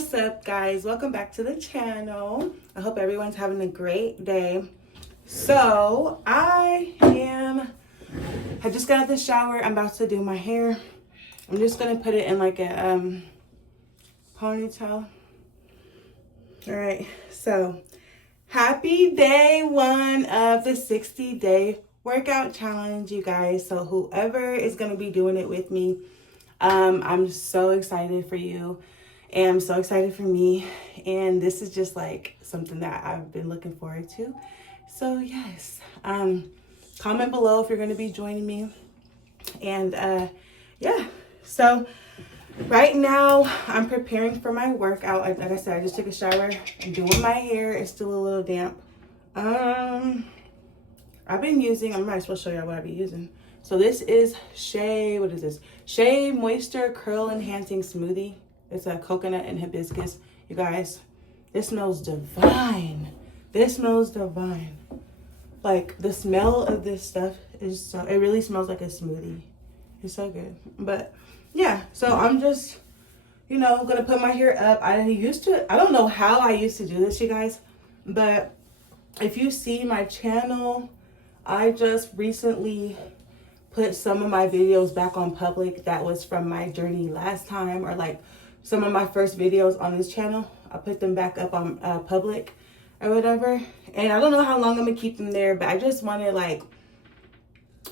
What's up, guys? Welcome back to the channel. I hope everyone's having a great day. So I just got out of the shower. I'm about to do my hair. I'm just gonna put it in like a ponytail. All right, so happy day one of the 60-day workout challenge, you guys. So whoever is gonna be doing it with me, I'm so excited for you. And I'm so excited for me. And this is just like something that I've been looking forward to. So yes, comment below if you're going to be joining me. And yeah, so right now I'm preparing for my workout. Like I said, I just took a shower. I'm doing my hair. It's still a little damp. I might as well show y'all what I've been using. So this is Shea Moisture Curl Enhancing Smoothie. It's a coconut and hibiscus. You guys, this smells divine. This smells divine. Like, the smell of this stuff is it really smells like a smoothie. It's so good. But yeah, so I'm just, gonna put my hair up. I don't know how I used to do this, you guys, but if you see my channel, I just recently put some of my videos back on public. That was from my journey last time, or like some of my first videos on this channel. I put them back up on public or whatever. And I don't know how long I'm gonna keep them there, but I just wanted like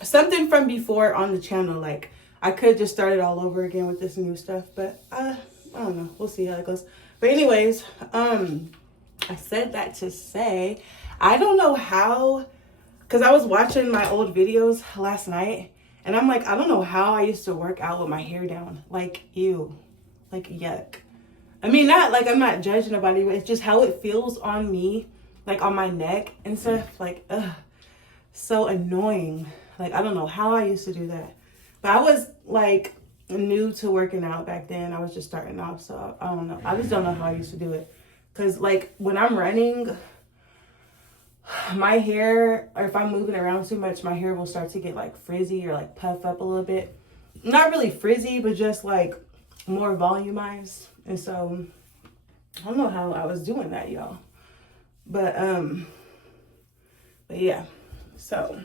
something from before on the channel. Like I could just start it all over again with this new stuff, but I don't know. We'll see how it goes. But anyways, I said that to say, I don't know how, because I was watching my old videos last night and I'm like, I don't know how I used to work out with my hair down. Like, ew. Like, yuck. I mean, not like I'm not judging nobody, but it's just how it feels on me, like on my neck and stuff. Like, ugh, so annoying. Like, I don't know how I used to do that. But I was like new to working out back then. I was just starting off, so I don't know. I just don't know how I used to do it. Because like when I'm running, my hair, or if I'm moving around too much, my hair will start to get like frizzy or like puff up a little bit. Not really frizzy, but just like more volumized. And so I don't know how I was doing that, y'all, but yeah. So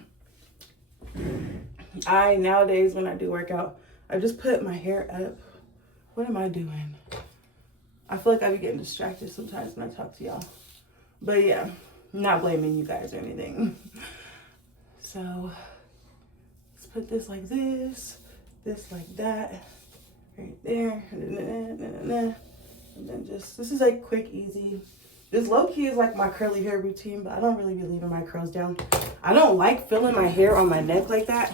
nowadays when I do work out, I just put my hair up. What am I doing? I feel like I be getting distracted sometimes when I talk to y'all, but yeah, I'm not blaming you guys or anything. So let's put this like this like that, right there, and then just, this is like quick, easy. This low-key is like my curly hair routine, but I don't really be leaving my curls down. I don't like feeling my hair on my neck like that.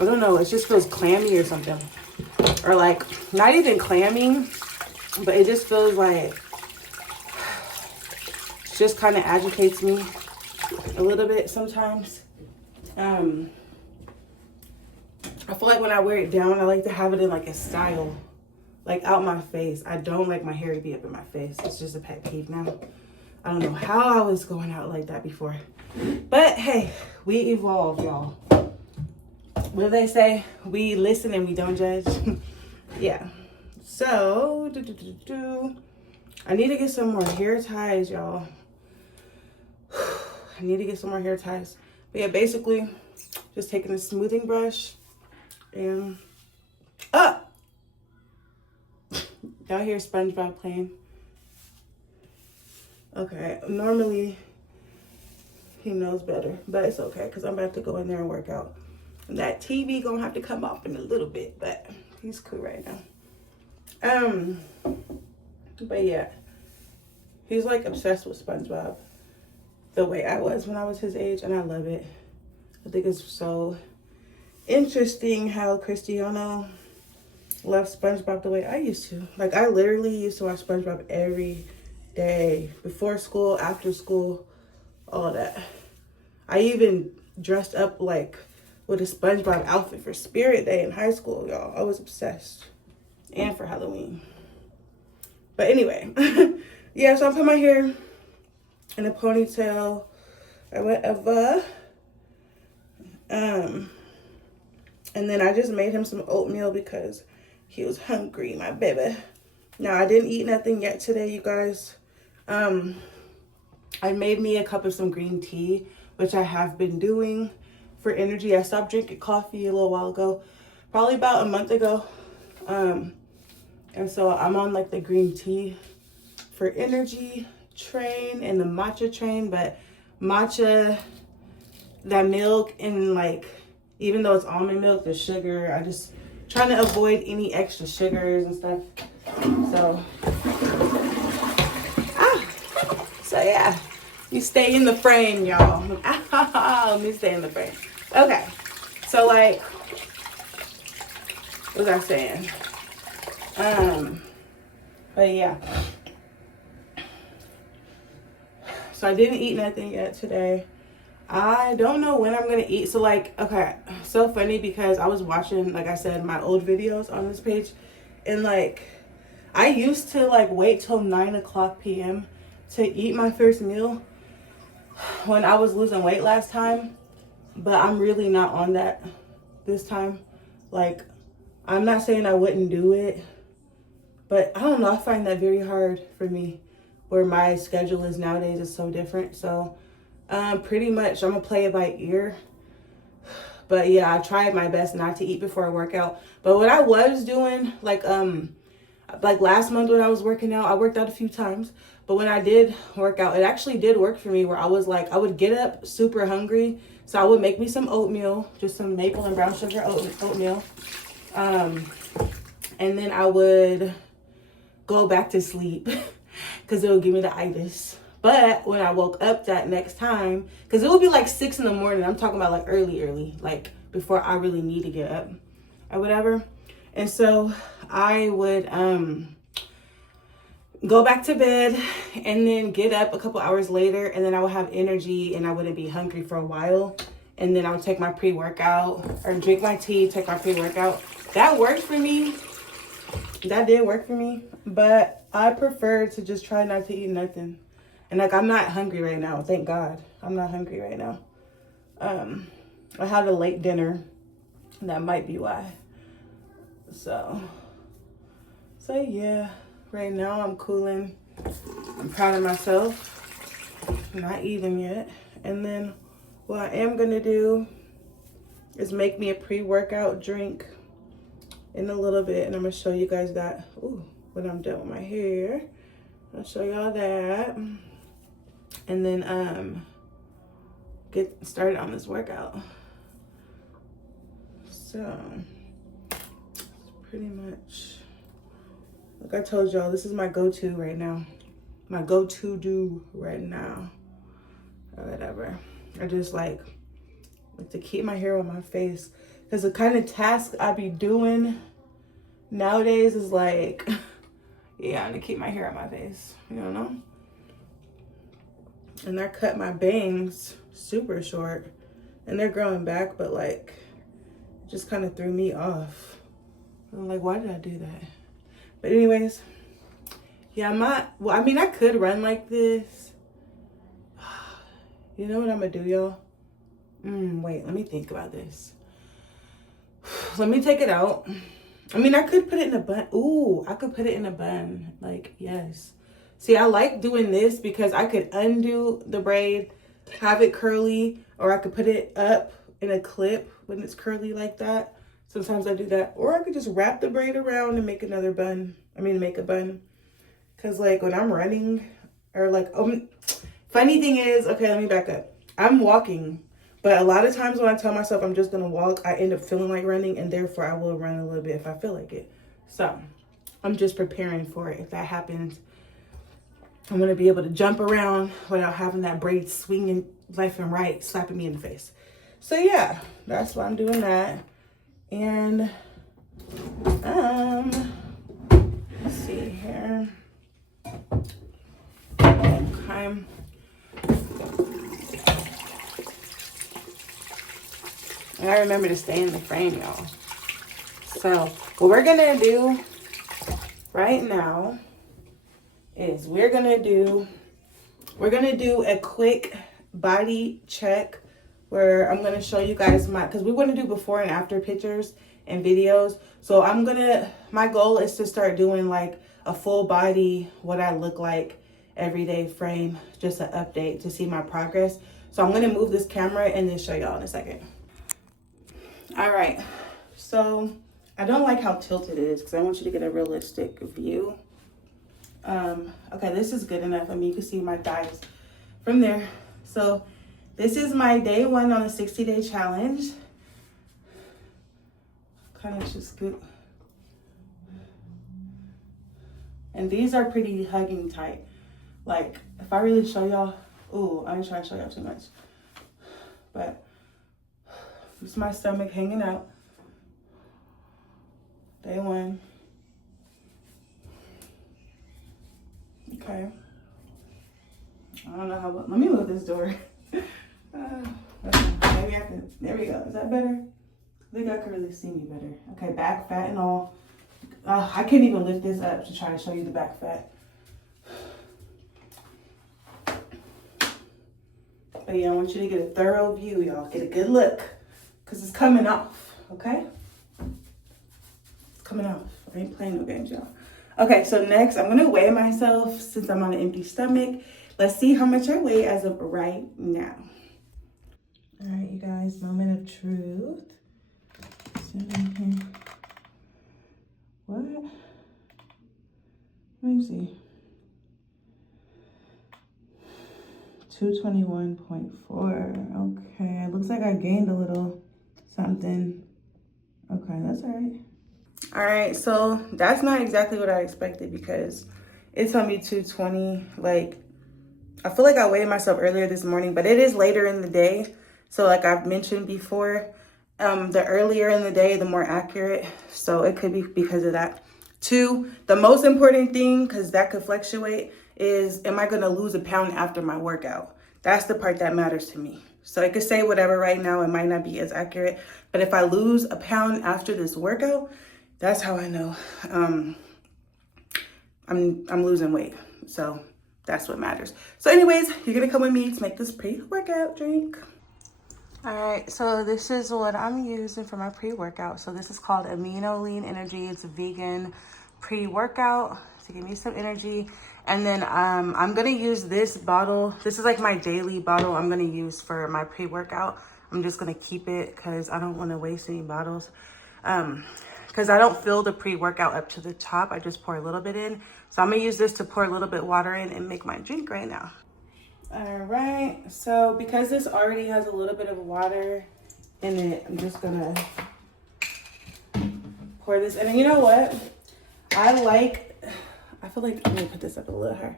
I don't know, it just feels clammy or something. Or like, not even clammy, but it just feels like, it just kind of agitates me a little bit sometimes. I feel like when I wear it down, I like to have it in like a style, like out my face. I don't like my hair to be up in my face. It's just a pet peeve now. I don't know how I was going out like that before. But hey, we evolve, y'all. What do they say? We listen and we don't judge. Yeah. So, I need to get some more hair ties, y'all. I need to get some more hair ties. But yeah, basically, just taking a smoothing brush and y'all hear SpongeBob playing? Okay, normally he knows better, but it's okay because I'm about to go in there and work out. And that TV gonna have to come off in a little bit, but he's cool right now. But yeah, he's like obsessed with SpongeBob the way I was when I was his age, and I love it. I think it's so interesting how Cristiano loves SpongeBob the way I used to. Like, I literally used to watch SpongeBob every day, before school, after school, all that. I even dressed up like with a SpongeBob outfit for Spirit Day in high school, y'all. I was obsessed. And for Halloween. But anyway, yeah, so I put my hair in a ponytail or whatever. And then I just made him some oatmeal because he was hungry, my baby. Now, I didn't eat nothing yet today, you guys. I made me a cup of some green tea, which I have been doing for energy. I stopped drinking coffee a little while ago, probably about a month ago. And so I'm on like the green tea for energy train and the matcha train, but matcha, that milk, and like, even though it's almond milk, the sugar, I just trying to avoid any extra sugars and stuff. So yeah, you stay in the frame, y'all. Let me stay in the frame. Okay, so like, what was I saying? But yeah. So I didn't eat nothing yet today. I don't know when I'm gonna eat. So like, okay, so funny because I was watching, like I said, my old videos on this page, and like, I used to like wait till 9:00 p.m. to eat my first meal when I was losing weight last time, but I'm really not on that this time. Like, I'm not saying I wouldn't do it, but I don't know, I find that very hard for me, where my schedule is nowadays is so different. So pretty much I'm gonna play it by ear. But yeah, I tried my best not to eat before I work out. But what I was doing, like last month when I was working out, I worked out a few times. But when I did work out, it actually did work for me, where I was like, I would get up super hungry. So I would make me some oatmeal, just some maple and brown sugar oatmeal. And then I would go back to sleep because it would give me the itis. But when I woke up that next time, because it would be like 6 in the morning, I'm talking about like early, like before I really need to get up or whatever. And so I would go back to bed and then get up a couple hours later, and then I would have energy and I wouldn't be hungry for a while. And then I would take my pre-workout or drink my tea, take my pre-workout. That worked for me. That did work for me. But I prefer to just try not to eat nothing. And like, I'm not hungry right now. Thank God. I'm not hungry right now. I had a late dinner. That might be why. So yeah. Right now I'm cooling. I'm proud of myself. I'm not eating yet. And then what I am gonna do is make me a pre-workout drink in a little bit, and I'm gonna show you guys that when I'm done with my hair. I'll show y'all that, and then get started on this workout. So pretty much, like I told y'all, this is my go-to right now. My go-to do right now, or whatever. I just like to keep my hair on my face, because the kind of task I be doing nowadays is like, yeah, I'm gonna keep my hair on my face, you know? And I cut my bangs super short, and they're growing back, but like, just kind of threw me off. I'm like, why did I do that? But anyways, yeah, I mean, I could run like this. You know what I'm gonna do, y'all? Wait, let me think about this. Let me take it out. I mean, I could put it in a bun. Ooh, I could put it in a bun. Like, yes. See, I like doing this because I could undo the braid, have it curly, or I could put it up in a clip when it's curly like that. Sometimes I do that. Or I could just wrap the braid around and make another bun. Make a bun. Because, like, when I'm running, or like, funny thing is, okay, let me back up. I'm walking. But a lot of times when I tell myself I'm just going to walk, I end up feeling like running, and therefore I will run a little bit if I feel like it. So I'm just preparing for it. If that happens, I'm going to be able to jump around without having that braid swinging left and right, slapping me in the face. So yeah, that's why I'm doing that. And let's see here. Okay. And I remember to stay in the frame, y'all. So what we're gonna do right now is we're gonna do a quick body check where I'm gonna show you guys because we want to do before and after pictures and videos. So my goal is to start doing like a full body, what I look like everyday frame, just an update to see my progress. So I'm gonna move this camera and then show y'all in a second. All right, so I don't like how tilted it is because I want you to get a realistic view. Okay, this is good enough. I mean, you can see my thighs from there. So this is my day 1 on a 60-day challenge. Kind of just scoot. And these are pretty hugging tight. Like, if I really show y'all, ooh, I ain't trying to show y'all too much. But this is my stomach hanging out. Day 1. Okay. I don't know how, let me move this door. Maybe I can, there we go. Is that better? I think I can really see me better. Okay, back fat and all. I can't even lift this up to try to show you the back fat. But yeah, I want you to get a thorough view, y'all. Get a good look. Because it's coming off, okay? It's coming off. I ain't playing no games, y'all. Okay, so next, I'm going to weigh myself since I'm on an empty stomach. Let's see how much I weigh as of right now. All right, you guys, moment of truth. What? Let me see. 221.4. Okay, it looks like I gained a little something. Okay, that's all right. All right, so that's not exactly what I expected because it told me 220. Like, I feel like I weighed myself earlier this morning, but it is later in the day. So like I've mentioned before, the earlier in the day, the more accurate. So it could be because of that. 2, the most important thing, because that could fluctuate, is am I going to lose a pound after my workout? That's the part that matters to me. So I could say whatever right now, it might not be as accurate, but if I lose a pound after this workout, that's how I know I'm losing weight. So that's what matters. So anyways, you're gonna come with me to make this pre-workout drink. All right, so this is what I'm using for my pre-workout. So this is called Amino Lean Energy. It's a vegan pre-workout to give me some energy. And then I'm gonna use this bottle. This is like my daily bottle I'm gonna use for my pre-workout. I'm just gonna keep it because I don't wanna waste any bottles. Because I don't fill the pre-workout up to the top. I just pour a little bit in. So I'm gonna use this to pour a little bit water in and make my drink right now. All right, so because this already has a little bit of water in it, I'm just gonna pour this in. And you know what? I feel like, let me put this up a little higher.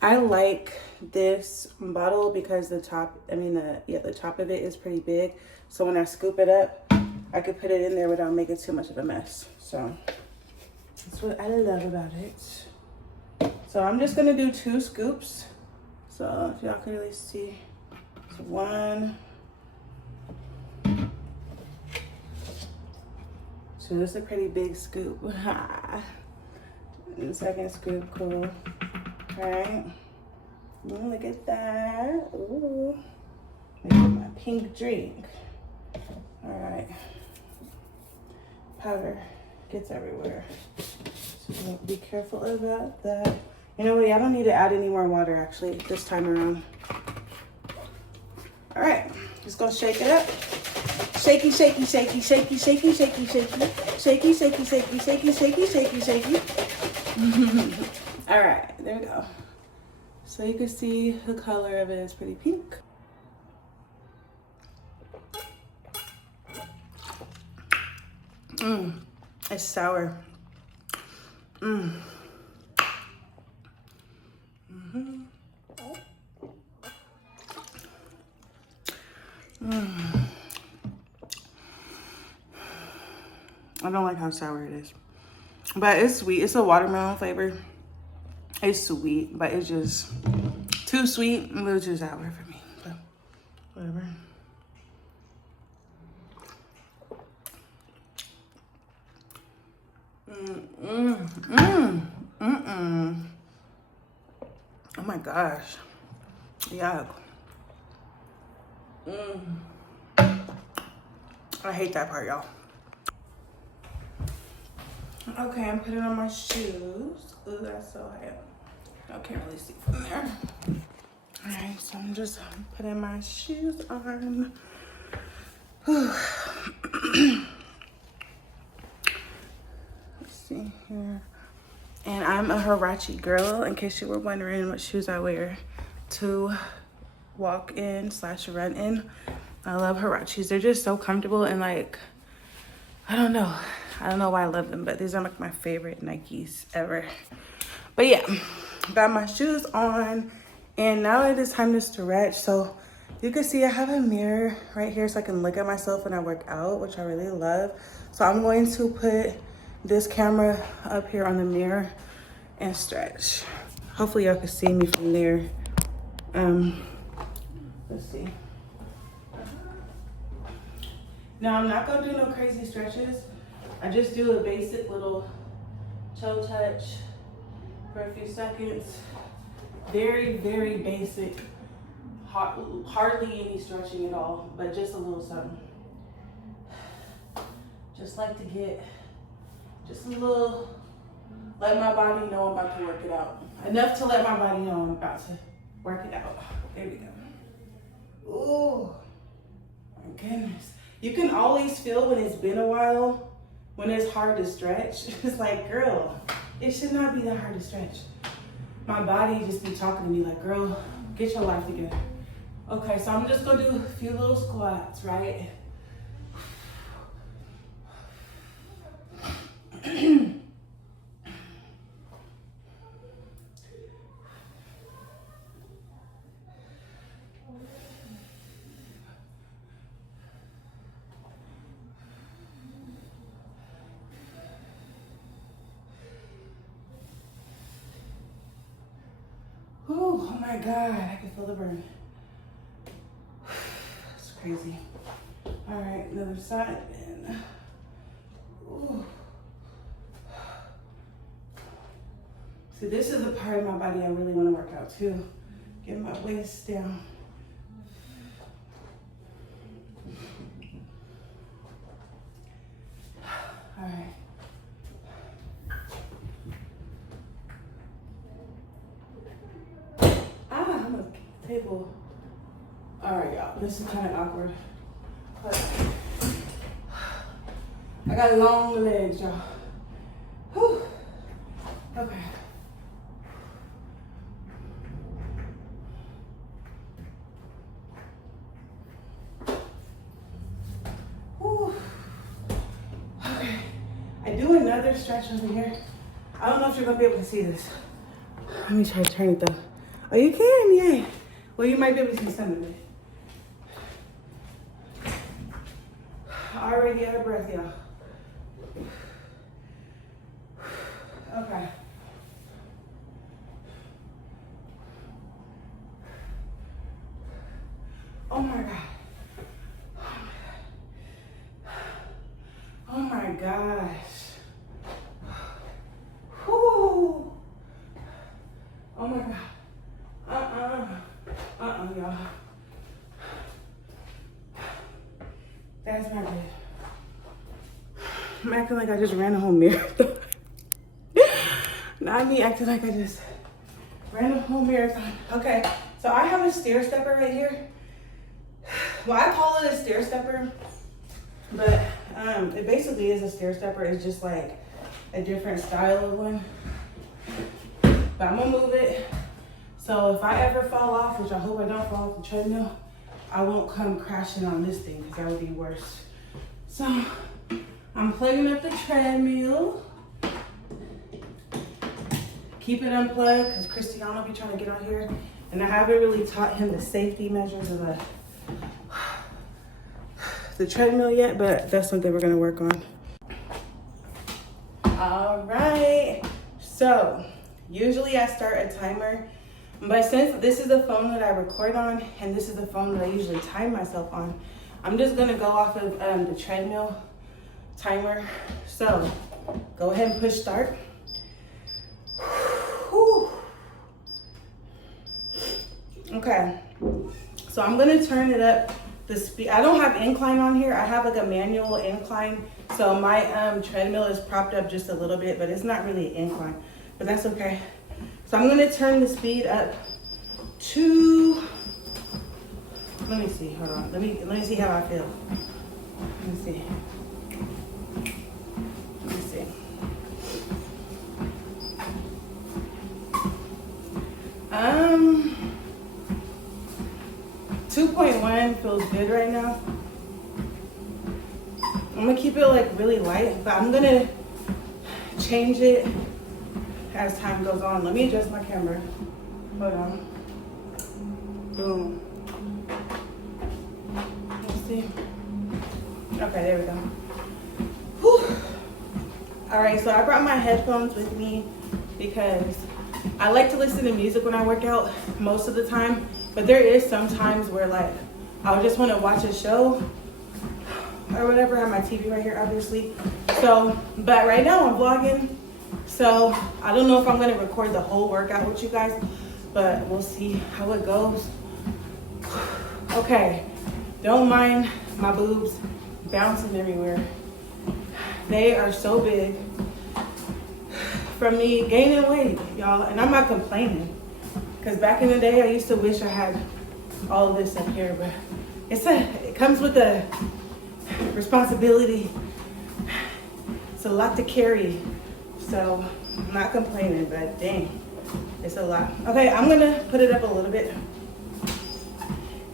I like this bottle because the top of it is pretty big. So when I scoop it up, I could put it in there without making too much of a mess. So that's what I love about it. So I'm just gonna do 2 scoops. So if y'all can really see, so 1, 2, this is a pretty big scoop. And the second scoop, cool. All right, look at that. Ooh, making my pink drink. All right. Powder gets everywhere. So be careful about that. You know what? I don't need to add any more water actually this time around. All right, just gonna shake it up. Shaky, shaky, shaky, shaky, shaky, shaky, shaky, shaky, shaky, shaky, shaky, shaky, shaky, shaky. All right, there we go. So you can see the color of it is pretty pink. It's sour. I don't like how sour it is, but it's sweet. It's a watermelon flavor. It's sweet, but it's just too sweet. It's just sour for me, but whatever. Oh my gosh. Yeah. I hate that part, y'all. Okay, I'm putting on my shoes. Ooh, that's so high up. I can't really see from there. All right, so I'm just putting my shoes on. Let's see here. And I'm a Huarache girl, in case you were wondering what shoes I wear to walk in / run in. I love Huaraches. They're just so comfortable and like, I don't know why I love them, but these are like my favorite Nikes ever. But yeah, got my shoes on and now it is time to stretch. So you can see I have a mirror right here so I can look at myself when I work out, which I really love. So I'm going to put this camera up here on the mirror and stretch. Hopefully y'all can see me from there. Let's see. Now I'm not gonna do no crazy stretches. I just do a basic little toe touch for a few seconds. Very, very basic. Hardly any stretching at all, but just a little something. Just like to get just a little, let my body know I'm about to work it out. Enough to let my body know I'm about to work it out. There we go. Ooh, my goodness. You can always feel when it's been a while, when it's hard to stretch. It's like, girl, it should not be that hard to stretch. My body just be talking to me like, girl, get your life together. Okay, so I'm just gonna do a few little squats, right? Oh my God, I can feel the burn. It's crazy. All right, another side and ooh. See, this is the part of my body I really want to work out too. Get my waist down. All right. I'm a table. All right, y'all. This is kind of awkward. But I got long legs, y'all. Whew. Okay. Whew. Okay. I do another stretch over here. I don't know if you're gonna be able to see this. Let me try to turn it though. Oh, you can, yay. Well, you might be able to see some of it. Already out of breath, y'all. Okay. Oh my God. Oh my gosh. Whew. Oh my God. Y'all. That's not good. I'm acting like I just ran a whole marathon. Not me acting like I just ran a whole marathon. Okay, so I have a stair stepper right here. Well, I call it a stair stepper, but it basically is a stair stepper. It's just like a different style of one. But I'm gonna move it. So if I ever fall off, which I hope I don't fall off the treadmill, I won't come crashing on this thing because that would be worse. So I'm plugging up the treadmill. Keep it unplugged because Cristiano be trying to get on here. And I haven't really taught him the safety measures of the treadmill yet, but that's something we're gonna work on. All right, so usually I start a timer, but since this is the phone that I record on and this is the phone that I usually time myself on, I'm just gonna go off of the treadmill timer. So go ahead and push start. Whew. Okay, so I'm gonna turn it up the speed. I don't have incline on here. I have like a manual incline. So my treadmill is propped up just a little bit, but it's not really incline, but that's okay. So I'm gonna turn the speed up to, let me see, hold on. Let me see how I feel. Let me see. 2.1 feels good right now. I'm gonna keep it like really light, but I'm gonna change it as time goes on. Let me adjust my camera. Hold on. Boom. Let's see. Okay, there we go. Whew. All right, so I brought my headphones with me because I like to listen to music when I work out most of the time, but there is some times where like I just want to watch a show or whatever. I have my TV right here, obviously. So, but right now I'm vlogging, so I don't know if I'm gonna record the whole workout with you guys, but we'll see how it goes. Okay, don't mind my boobs bouncing everywhere. They are so big from me gaining weight, y'all, and I'm not complaining, because back in the day I used to wish I had all of this up here, but it comes with a responsibility. It's a lot to carry, so I'm not complaining, but dang, it's a lot. Okay, I'm gonna put it up a little bit,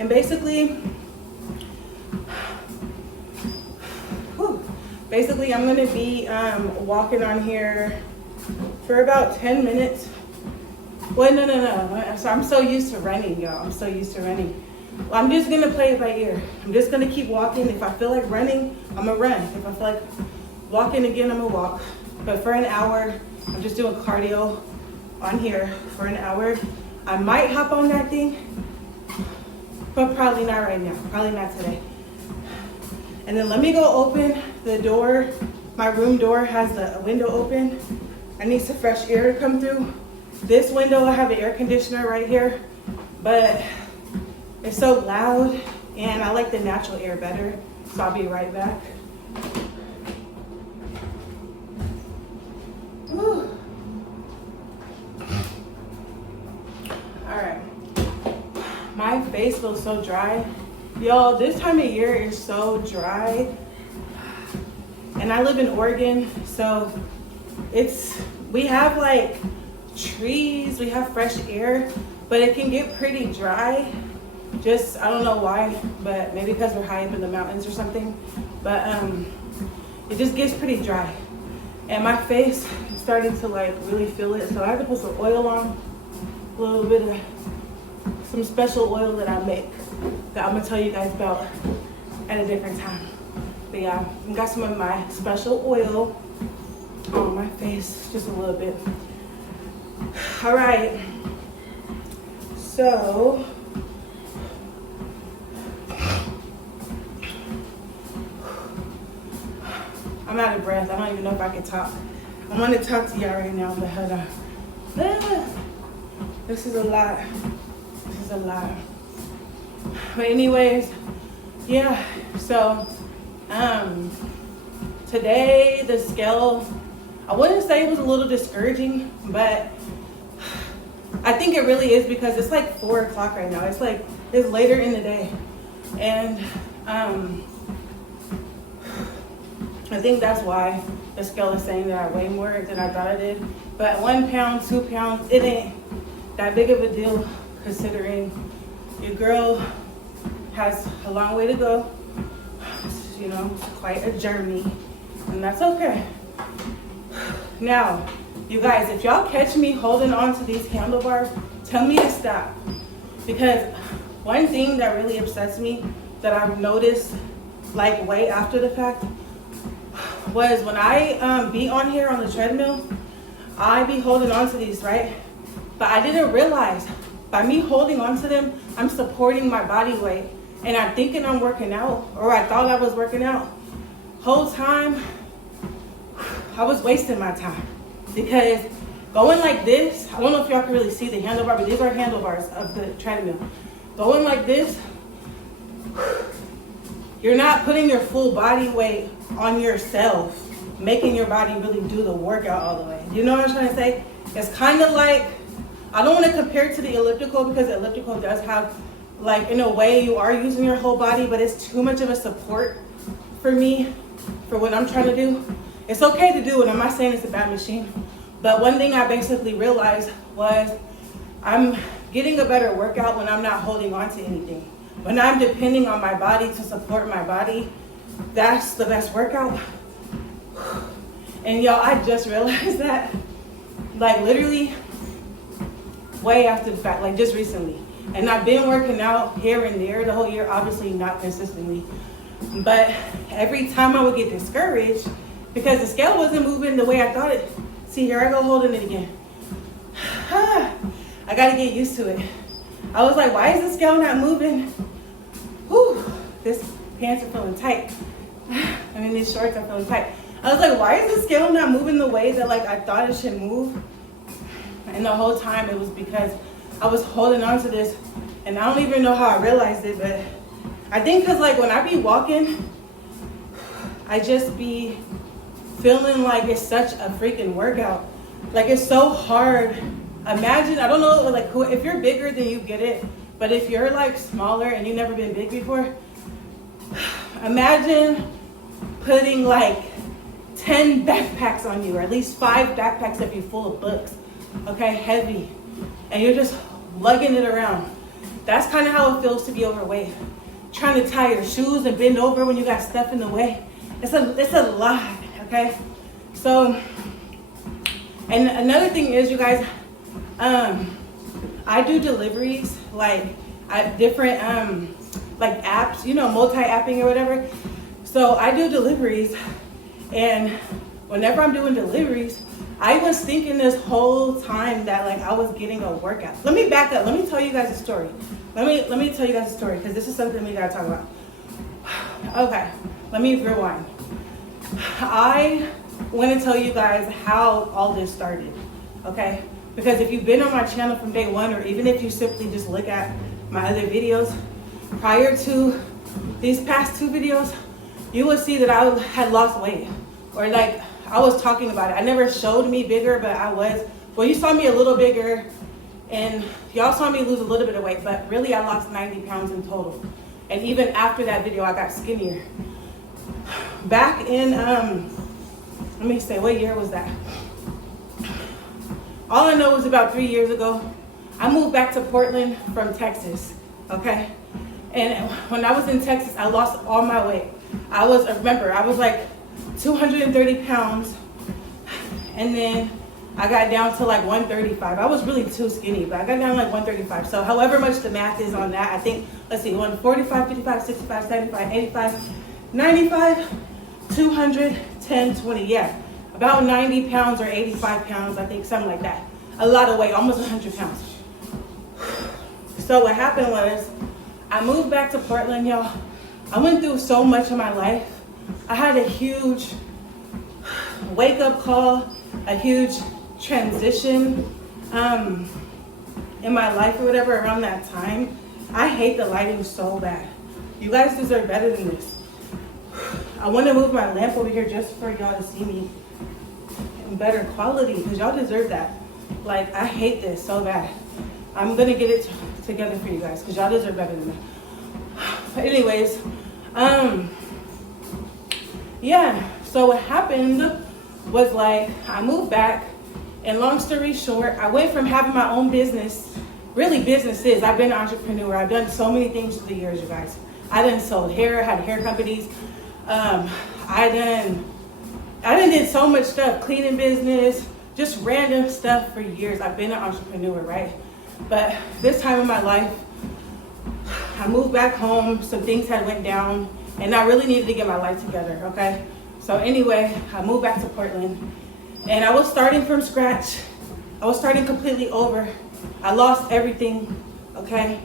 and basically I'm gonna be walking on here for about 10 minutes. Well, no. So I'm so used to running, y'all. I'm so used to running. Well, I'm just gonna play it by ear. I'm just gonna keep walking. If I feel like running, I'm gonna run. If I feel like walking again, I'm gonna walk. But for an hour, I'm just doing cardio on here for an hour. I might hop on that thing, but probably not right now. Probably not today. And then let me go open the door. My room door has a window open. I need some fresh air to come through. This window, I have an air conditioner right here, but it's so loud and I like the natural air better. So I'll be right back. Whew. All right. My face feels so dry. Y'all, this time of year is so dry. And I live in Oregon, so we have like trees, we have fresh air, but it can get pretty dry. Just, I don't know why, but maybe because we're high up in the mountains or something. But it just gets pretty dry. And my face is starting to like really feel it. So I have to put some oil on, a little bit of some special oil that I make that I'm gonna tell you guys about at a different time. But yeah, I got some of my special oil on my face, just a little bit. All right, so I'm out of breath. I don't even know if I can talk. I want to talk to y'all right now, but hold on. This is a lot. This is a lot. But anyways, yeah, so today the scale, I wouldn't say it was a little discouraging, but I think it really is because it's like 4 o'clock right now. It's later in the day. And I think that's why the scale is saying that I weigh more than I thought I did. But 1 pound, 2 pounds, it ain't that big of a deal considering your girl has a long way to go. You know, it's quite a journey, and that's okay. Now, you guys, if y'all catch me holding on to these handlebars, tell me to stop. Because one thing that really upsets me that I've noticed like way after the fact was when I be on here on the treadmill, I be holding on to these, right? But I didn't realize by me holding on to them, I'm supporting my body weight. And I'm thinking I'm working out, or I thought I was working out. Whole time, I was wasting my time. Because going like this, I don't know if y'all can really see the handlebar, but these are handlebars of the treadmill. Going like this, you're not putting your full body weight on yourself, making your body really do the workout all the way. You know what I'm trying to say? It's kind of like, I don't want to compare it to the elliptical, because the elliptical does have, like, in a way you are using your whole body, but it's too much of a support for me, for what I'm trying to do. It's okay to do it. I'm not saying it's a bad machine. But one thing I basically realized was I'm getting a better workout when I'm not holding on to anything. When I'm depending on my body to support my body, that's the best workout. And y'all, I just realized that, like, literally way after the fact, like just recently. And I've been working out here and there the whole year, obviously not consistently. But every time I would get discouraged because the scale wasn't moving the way I thought it. See, here I go holding it again. I gotta get used to it. I was like, why is the scale not moving? Whew, this pants are feeling tight. I mean, these shorts are feeling tight. I was like, why is the scale not moving the way that, like, I thought it should move? And the whole time it was because I was holding on to this, and I don't even know how I realized it, but I think because, like, when I be walking, I just be feeling like it's such a freaking workout. Like, it's so hard. Imagine, I don't know, like, if you're bigger, then you get it. But if you're, like, smaller and you've never been big before, imagine putting, like, 10 backpacks on you, or at least 5 backpacks if you're full of books, okay, heavy, and you're just lugging it around. That's kind of how it feels to be overweight. Trying to tie your shoes and bend over when you got stuff in the way. It's a lot, okay? So, and another thing is, you guys, I do deliveries, like, at different, like, apps, you know, multi-apping or whatever. So I do deliveries, and whenever I'm doing deliveries, I was thinking this whole time that, like, I was getting a workout. Let me back up. Let me tell you guys a story. Let me tell you guys a story, because this is something we gotta talk about. Okay, let me rewind. I want to tell you guys how all this started, okay? Because if you've been on my channel from day one, or even if you simply just look at my other videos, prior to these past 2 videos, you will see that I had lost weight, or, like, I was talking about it. I never showed me bigger, but I was. Well, you saw me a little bigger, and y'all saw me lose a little bit of weight, but really I lost 90 pounds in total. And even after that video, I got skinnier. Back in, let me say, what year was that? All I know was about 3 years ago, I moved back to Portland from Texas, okay? And when I was in Texas, I lost all my weight. I was like 230 pounds, and then I got down to like 135. I was really too skinny, but I got down to like 135. So however much the math is on that, I think, let's see, 145, 55, 65, 75, 85, 95, 200, 10, 20, yeah. About 90 pounds or 85 pounds, I think, something like that. A lot of weight, almost 100 pounds. So what happened was, I moved back to Portland, y'all. I went through so much in my life. I had a huge wake-up call, a huge transition in my life or whatever around that time. I hate the lighting so bad. You guys deserve better than this. I want to move my lamp over here just for y'all to see me in better quality, because y'all deserve that. Like, I hate this so bad. I'm going to get it together for you guys, because y'all deserve better than that. But anyways, yeah, so what happened was, like, I moved back, and long story short, I went from having my own business, really businesses. I've been an entrepreneur. I've done so many things through the years, you guys. I done sold hair, had hair companies. I done did so much stuff, cleaning business, just random stuff for years. I've been an entrepreneur, right? But this time in my life, I moved back home, some things had went down, and I really needed to get my life together, okay? So anyway, I moved back to Portland, and I was starting from scratch. I was starting completely over. I lost everything, okay?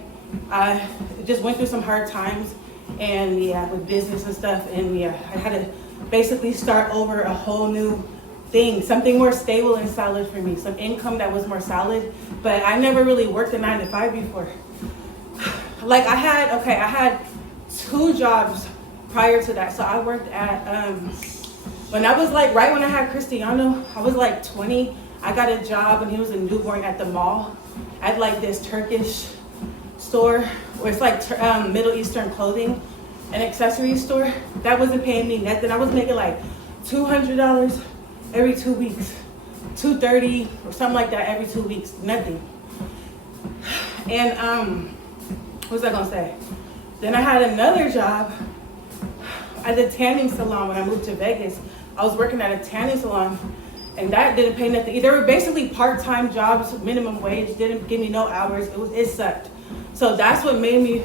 I just went through some hard times, and yeah, with business and stuff, and yeah, I had to basically start over a whole new thing, something more stable and solid for me, some income that was more solid, but I never really worked a 9-to-5 before. Like, I had 2 jobs prior to that. So I worked at, when I was like, right when I had Cristiano, I was like 20. I got a job when he was a newborn at the mall at like this Turkish store where it's like Middle Eastern clothing and accessory store. That wasn't paying me nothing. I was making like $200 every 2 weeks, $230 or something like that every 2 weeks, nothing. And what was I gonna say? Then I had another job at the tanning salon when I moved to Vegas. I was working at a tanning salon and that didn't pay nothing. They were basically part-time jobs, minimum wage, didn't give me no hours. It sucked. So that's what made me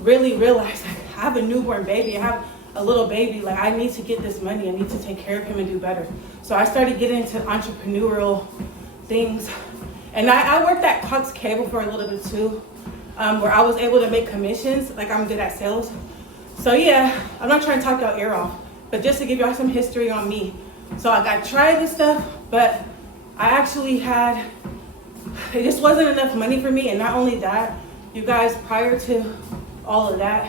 really realize, like, I have a newborn baby. I have a little baby. Like, I need to get this money. I need to take care of him and do better. So I started getting into entrepreneurial things. And I worked at Cox Cable for a little bit too, where I was able to make commissions. Like, I'm good at sales. So yeah, I'm not trying to talk y'all ear off, but just to give y'all some history on me. So I got tried this stuff, but I actually it just wasn't enough money for me. And not only that, you guys, prior to all of that,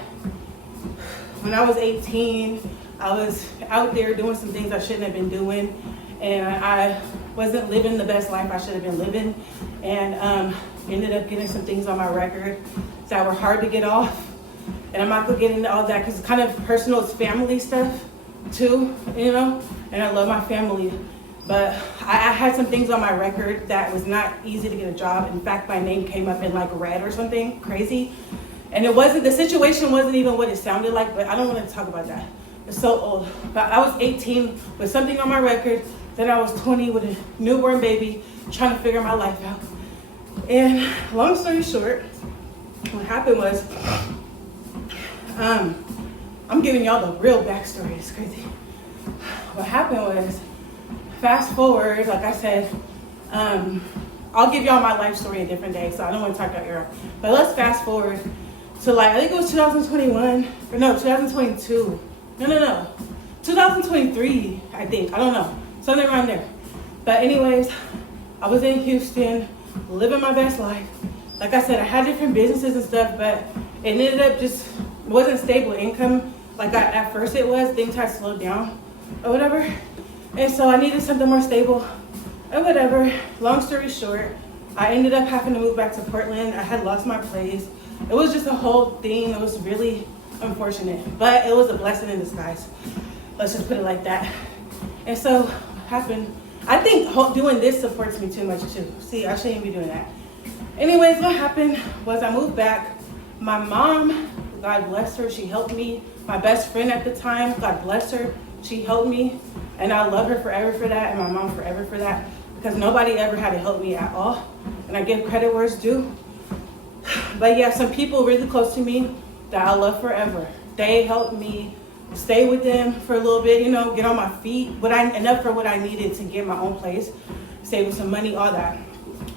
when I was 18, I was out there doing some things I shouldn't have been doing. And I wasn't living the best life I should have been living. And ended up getting some things on my record that were hard to get off. And I'm not gonna get into all that because it's kind of personal, it's family stuff too, you know? And I love my family. But I had some things on my record that was not easy to get a job. In fact, my name came up in like red or something crazy. And the situation wasn't even what it sounded like, but I don't want to talk about that. It's so old. But I was 18 with something on my record, then I was 20 with a newborn baby, trying to figure my life out. And long story short, what happened was, I'm giving y'all the real backstory, it's crazy. What happened was, fast forward, like I said, I'll give y'all my life story a different day, so I don't want to talk about era. But let's fast forward to like, I think it was 2021, or no, 2022. No. 2023, I think, I don't know, something around there. But anyways, I was in Houston, living my best life. Like I said, I had different businesses and stuff, but it ended up just wasn't stable income like at first it was. Things had slowed down or whatever. And so I needed something more stable or whatever. Long story short, I ended up having to move back to Portland. I had lost my place. It was just a whole thing. It was really unfortunate, but it was a blessing in disguise. Let's just put it like that. And so what happened, I think doing this supports me too much too. See, I shouldn't be doing that. Anyways, what happened was I moved back. My mom, God bless her, she helped me. My best friend at the time, God bless her, she helped me. And I love her forever for that, and my mom forever for that, because nobody ever had to help me at all. And I give credit where it's due. But yeah, some people really close to me that I love forever. They helped me stay with them for a little bit, you know, get on my feet, enough for what I needed to get my own place, save some money, all that.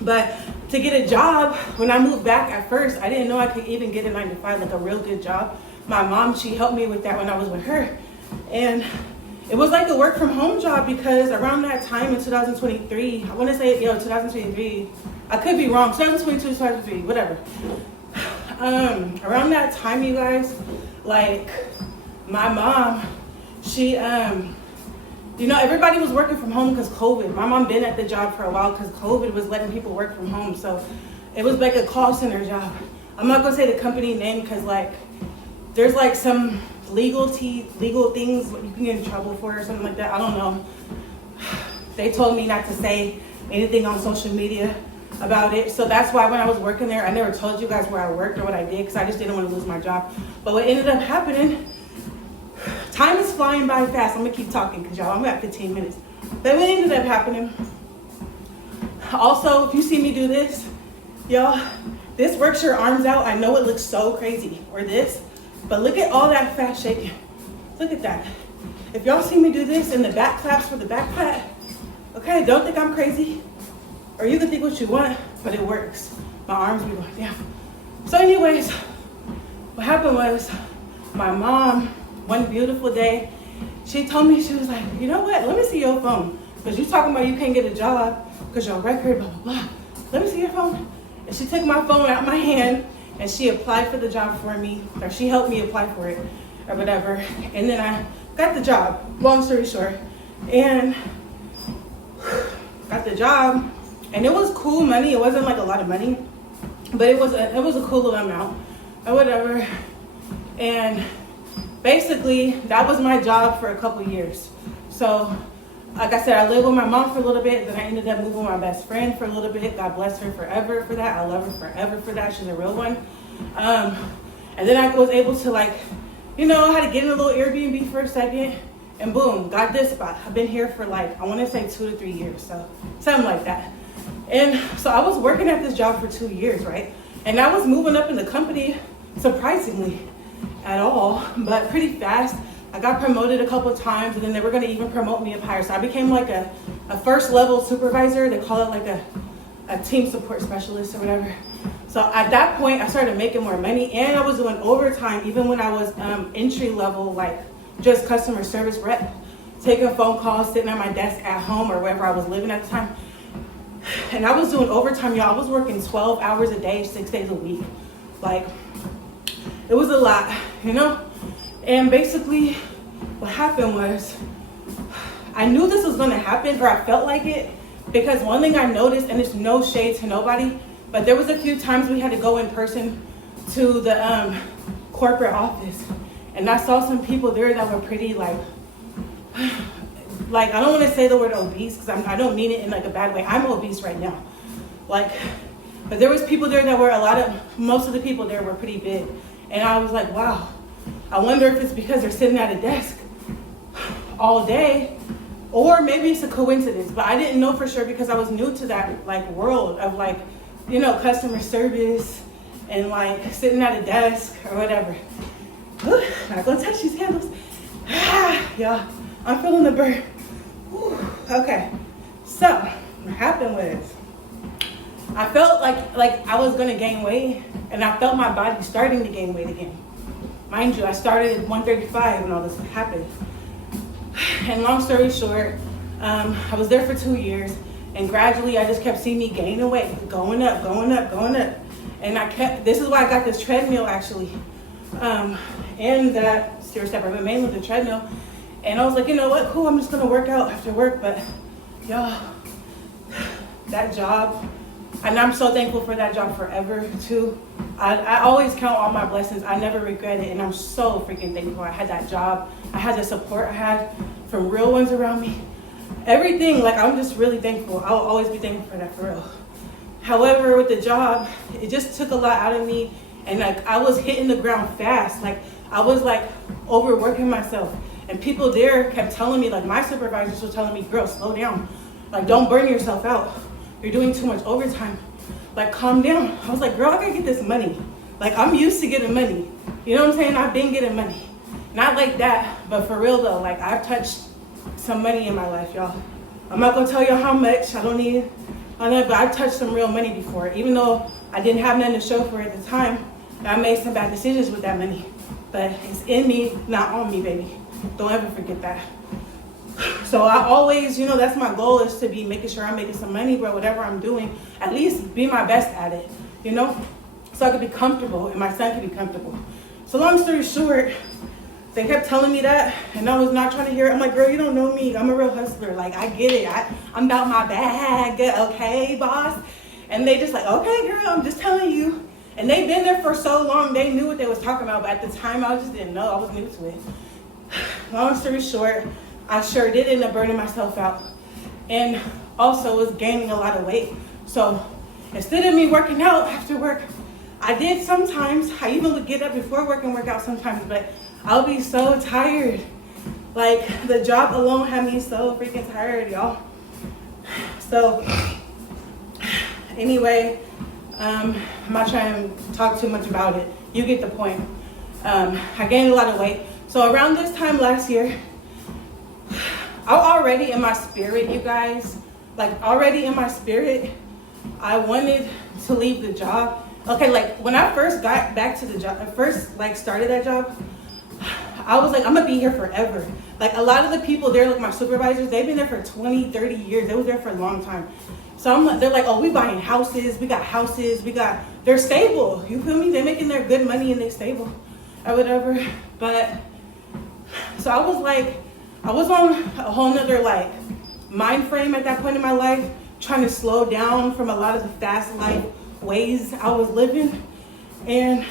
But to get a job, when I moved back at first, I didn't know I could even get a 9-to-5, like a real good job. My mom, she helped me with that when I was with her. And it was like a work from home job, because around that time in 2023, I want to say, 2023, I could be wrong, 2022, 2023, whatever. Around that time, you guys, like my mom, she, everybody was working from home because COVID. My mom been at the job for a while because COVID was letting people work from home. So it was like a call center job. I'm not gonna say the company name because like, there's like some legal things you can get in trouble for or something like that. I don't know. They told me not to say anything on social media about it. So that's why when I was working there, I never told you guys where I worked or what I did because I just didn't want to lose my job. But what ended up happening, time is flying by fast. I'm gonna keep talking because y'all, I'm at 15 minutes. But what ended up happening, also, if you see me do this, y'all, this works your arms out. I know it looks so crazy, or this, but look at all that fat shaking. Look at that. If y'all see me do this and the back claps for the back pat, okay, don't think I'm crazy, or you can think what you want, but it works. My arms be going down. So anyways, what happened was my mom, one beautiful day, she told me, she was like, you know what, let me see your phone. Because you talking about you can't get a job because your record, blah, blah, blah. Let me see your phone. And she took my phone out of my hand and she applied for the job for me, or she helped me apply for it. or whatever. And then I got the job, long story short. And got the job, and it was cool money. It wasn't like a lot of money, but it was a cool little amount or whatever. And basically that was my job for a couple years. So like I said, I lived with my mom for a little bit, then I ended up moving with my best friend for a little bit. God bless her forever for that. I love her forever for that. She's a real one. And then I was able to, like, you know, I had to get in a little Airbnb for a second, and boom, got this spot. I've been here for like, I want to say 2 to 3 years, so something like that. And so I was working at this job for 2 years, right? And I was moving up in the company, surprisingly at all, but pretty fast. I got promoted a couple of times, and then they were going to even promote me up higher. So I became like a first level supervisor. They call it like a team support specialist or whatever. So at that point, I started making more money, and I was doing overtime even when I was entry level, like just customer service rep, taking phone calls, sitting at my desk at home or wherever I was living at the time. And I was doing overtime, y'all. I was working 12 hours a day, 6 days a week. Like, it was a lot, you know? And basically what happened was, I knew this was gonna happen, or I felt like it, because one thing I noticed, and it's no shade to nobody, but there was a few times we had to go in person to the corporate office, and I saw some people there that were pretty like I don't want to say the word obese, because I don't mean it in like a bad way. I'm obese right now, like, but there was people there that were most of the people there were pretty big, and I was like, wow, I wonder if it's because they're sitting at a desk all day, or maybe it's a coincidence. But I didn't know for sure because I was new to that like world of like, you know, customer service and like sitting at a desk or whatever. Whew, not gonna touch these handles. Yeah, I'm feeling the burn. Whew, okay, so what happened was, I felt like I was gonna gain weight, and I felt my body starting to gain weight again. Mind you, I started at 135 when all this happened. And long story short, I was there for 2 years, and gradually I just kept seeing me gaining weight, going up. And this is why I got this treadmill actually, and that stair stepper, but mainly the treadmill. And I was like, you know what, cool, I'm just gonna work out after work. But y'all, that job, and I'm so thankful for that job forever too. I always count all my blessings. I never regret it, and I'm so freaking thankful I had that job. I had the support I had from real ones around me. Everything, like, I'm just really thankful. I'll always be thankful for that, for real. However, with the job, it just took a lot out of me, and like I was hitting the ground fast. Like, I was like overworking myself, and people there kept telling me, like my supervisors were telling me, girl, slow down. Like, don't burn yourself out. You're doing too much overtime. Like, calm down. I was like, girl, I gotta get this money. Like, I'm used to getting money. You know what I'm saying? I've been getting money. Not like that, but for real though, like, I've touched some money in my life, y'all. I'm not gonna tell you how much. I don't need it. But I've touched some real money before. Even though I didn't have nothing to show for it at the time, I made some bad decisions with that money. But it's in me, not on me, baby. Don't ever forget that. So I always, you know, that's my goal, is to be making sure I'm making some money, bro, whatever I'm doing, at least be my best at it, you know, so I could be comfortable and my son could be comfortable. So long story short, they kept telling me that, and I was not trying to hear it. I'm like, girl, you don't know me. I'm a real hustler. Like, I get it. I'm about my bag, okay, boss? And they just like, okay, girl, I'm just telling you. And they've been there for so long, they knew what they was talking about, but at the time, I just didn't know. I was new to it. Long story short, I sure did end up burning myself out, and also was gaining a lot of weight. So instead of me working out after work, I did sometimes. I even would get up before work and work out sometimes, but I'll be so tired. Like, the job alone had me so freaking tired, y'all. So anyway, I'm not trying to talk too much about it. You get the point. I gained a lot of weight. So around this time last year, I'm already in my spirit, you guys. Like, already in my spirit, I wanted to leave the job. Okay, like, when I first got back to the job, I first, like, started that job, I was like, I'm gonna be here forever. Like, a lot of the people there, like my supervisors, they've been there for 20, 30 years. They were there for a long time. So they're like, oh, we buying houses. We got houses. They're stable. You feel me? They're making their good money and they're stable or whatever. But So I was on a whole nother like mind frame at that point in my life, trying to slow down from a lot of the fast life ways I was living. And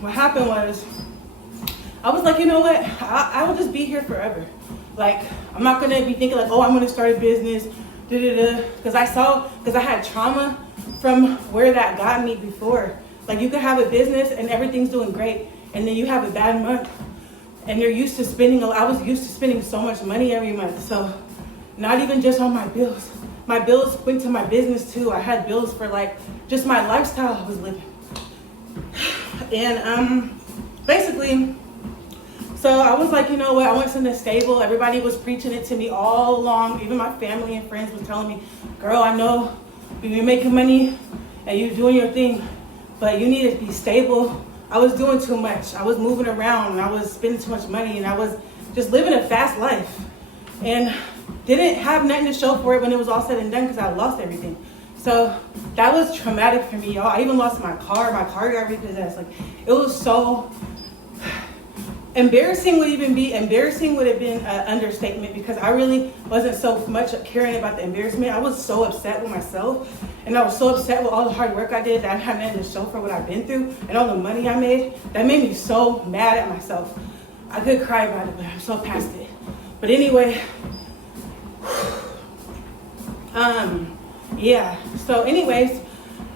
what happened was, I was like, you know what, I will just be here forever. Like, I'm not gonna be thinking like, oh, I'm gonna start a business, because I had trauma from where that got me before. Like, you could have a business and everything's doing great, and then you have a bad month, and you're used to spending, I was used to spending so much money every month. So not even just on my bills. My bills went to my business too. I had bills for like just my lifestyle I was living. And basically, so I was like, you know what, I want something stable. Everybody was preaching it to me all along. Even my family and friends were telling me, girl, I know you're making money and you're doing your thing, but you need to be stable. I was doing too much. I was moving around and I was spending too much money and I was just living a fast life. And didn't have nothing to show for it when it was all said and done because I lost everything. So that was traumatic for me, y'all. I even lost my car. My car got repossessed. Like, it was so embarrassing. Would have been an understatement, because I really wasn't so much caring about the embarrassment. I was so upset with myself, and I was so upset with all the hard work I did that I had nothing to show for what I've been through and all the money I made. That made me so mad at myself. I could cry about it, but I'm so past it. But anyway, yeah. So anyways,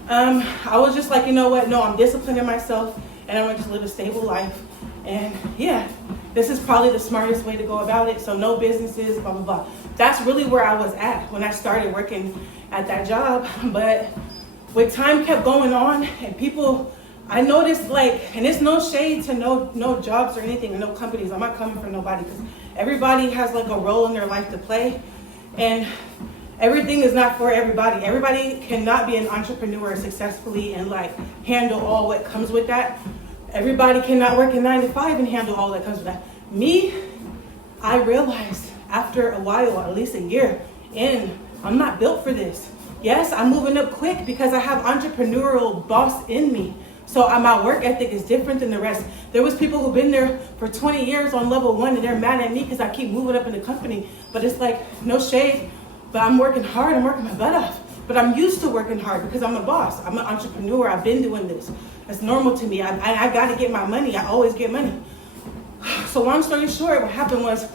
I was just like, you know what? No, I'm disciplining myself and I'm gonna just live a stable life. And yeah, this is probably the smartest way to go about it. So no businesses, blah, blah, blah. That's really where I was at when I started working at that job. But with time kept going on and people, I noticed like, and it's no shade to no jobs or anything, or no companies. I'm not coming for nobody, because everybody has like a role in their life to play. And everything is not for everybody. Everybody cannot be an entrepreneur successfully and like handle all what comes with that. Everybody cannot work a 9 to 5 and handle all that comes with that. Me, I realized after a while, at least a year in, I'm not built for this. Yes, I'm moving up quick because I have entrepreneurial boss in me. So my work ethic is different than the rest. There was people who've been there for 20 years on level 1 and they're mad at me because I keep moving up in the company. But it's like, no shade, but I'm working hard, I'm working my butt off. But I'm used to working hard because I'm a boss. I'm an entrepreneur, I've been doing this. It's normal to me. I gotta get my money, I always get money. So long story short, what happened was,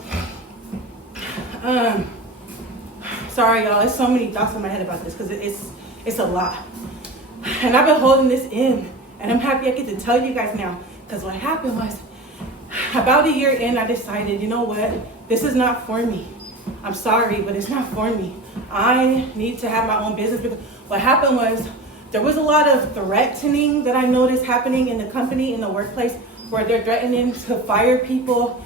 sorry y'all, there's so many thoughts in my head about this because it's a lot. And I've been holding this in, and I'm happy I get to tell you guys now, because what happened was, about a year in, I decided, you know what, this is not for me. I'm sorry, but it's not for me. I need to have my own business, because what happened was, there was a lot of threatening that I noticed happening in the company, in the workplace, where they're threatening to fire people.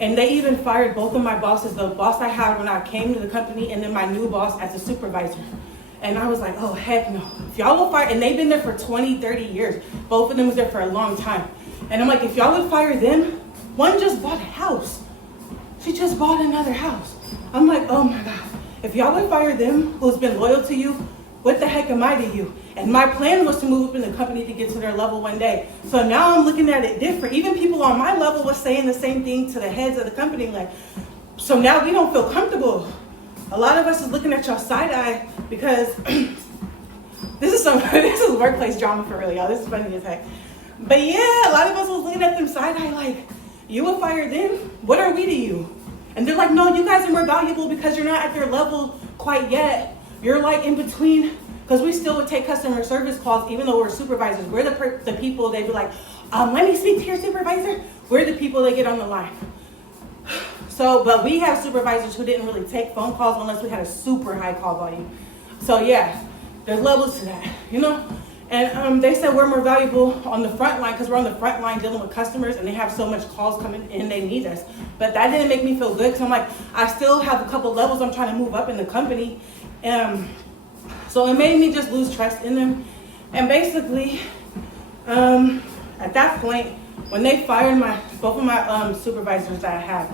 And they even fired both of my bosses, the boss I had when I came to the company, and then my new boss as a supervisor. And I was like, oh, heck no. If y'all will fire, and they've been there for 20, 30 years. Both of them was there for a long time. And I'm like, if y'all would fire them, one just bought a house. She just bought another house. I'm like, oh my God. If y'all would fire them, who's been loyal to you, what the heck am I to you? And my plan was to move up in the company to get to their level one day. So now I'm looking at it different. Even people on my level was saying the same thing to the heads of the company. Like, so now we don't feel comfortable. A lot of us is looking at y'all side eye because this is workplace drama for real, y'all. This is funny as heck. But yeah, a lot of us was looking at them side eye like, you will fire them? What are we to you? And they're like, no, you guys are more valuable because you're not at their level quite yet. You're like in between, because we still would take customer service calls even though we're supervisors. We're the people, they'd be like, let me speak to your supervisor. We're the people that get on the line. So, but we have supervisors who didn't really take phone calls unless we had a super high call volume. So yeah, there's levels to that, you know? And they said we're more valuable on the front line because we're on the front line dealing with customers and they have so much calls coming in, they need us. But that didn't make me feel good because I'm like, I still have a couple levels I'm trying to move up in the company. So it made me just lose trust in them. And basically, at that point, when they fired both of my supervisors that I had,